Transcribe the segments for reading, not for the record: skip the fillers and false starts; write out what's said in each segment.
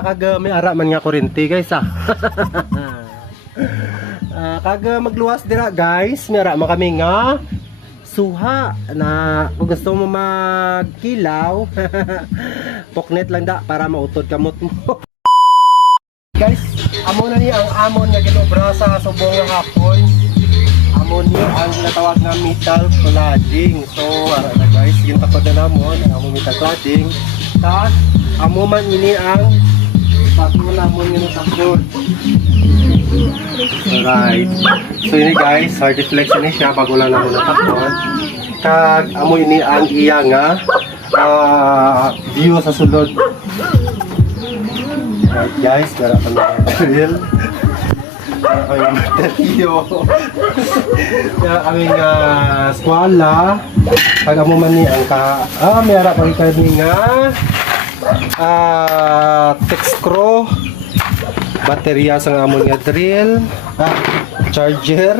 Kaga may ara man nga kuryente guys kaga magluwas dira guys, may ara man kami nga suha na kung gusto mo magkilaw poknet lang da para mautod kamot mo. Guys, amo na ni ang amon nga ginobra sa subong nga hapon. Amon ni ang natawag nga metal cladding. So ara na guys, gintapad na namon ang among metal cladding. Tas amo man ini ang bago namon nga natapod. Alright. So ini guys, hard deflex ini siya bago lang namon natapod. Kag amo ini ang iya nga view sa sulod. Alright guys, gara kami material. Gara kami material. Gara kami nga skwala. Pag amo man ni ang may ara pa kami nga texcro, baterya sa amon nga drill, charger,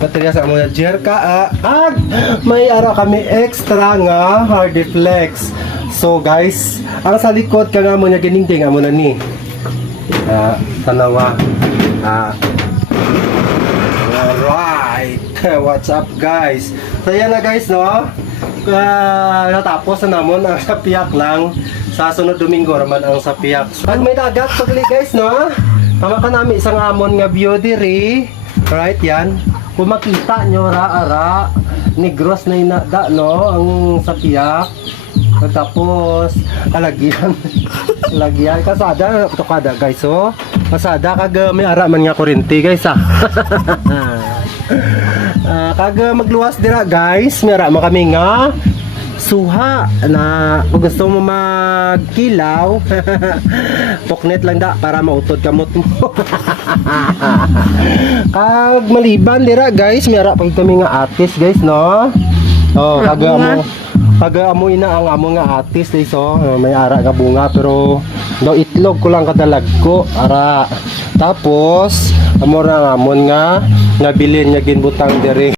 baterya sa amon nga jerka, at may ara kami extra nga hard deflex. So guys, ang sa likod ka nga mo nga giningting amo na ni tanawa. Alright. What's up guys? So yan na guys, no? Natapos na namon ang sapiyak lang. Sa sunod Domingo raman ang sapiyak. Pag may dagat pagli guys, no? Tama ka namin isang amon nga view diri. Right yan. Kung makita nyo ara negros na inada, no? Ang sapiyak. Tapos alagyan lagyan kasada tukada guys, so kasada kag may ara man nga kuryente guys kag magluwas dira guys, may ara man kami nga suha na kung gusto mo magkilaw poknet lang da para mautod kamot mo. Kag maliban dira guys, may ara pag kami nga artist guys, no? Oh, pag amo ina ang amo nga artist eh, so may ara nga bunga pero daw itlog ko lang kadalag ko ara. Tapos amo ra amon nga bilin nga ginbutang diri.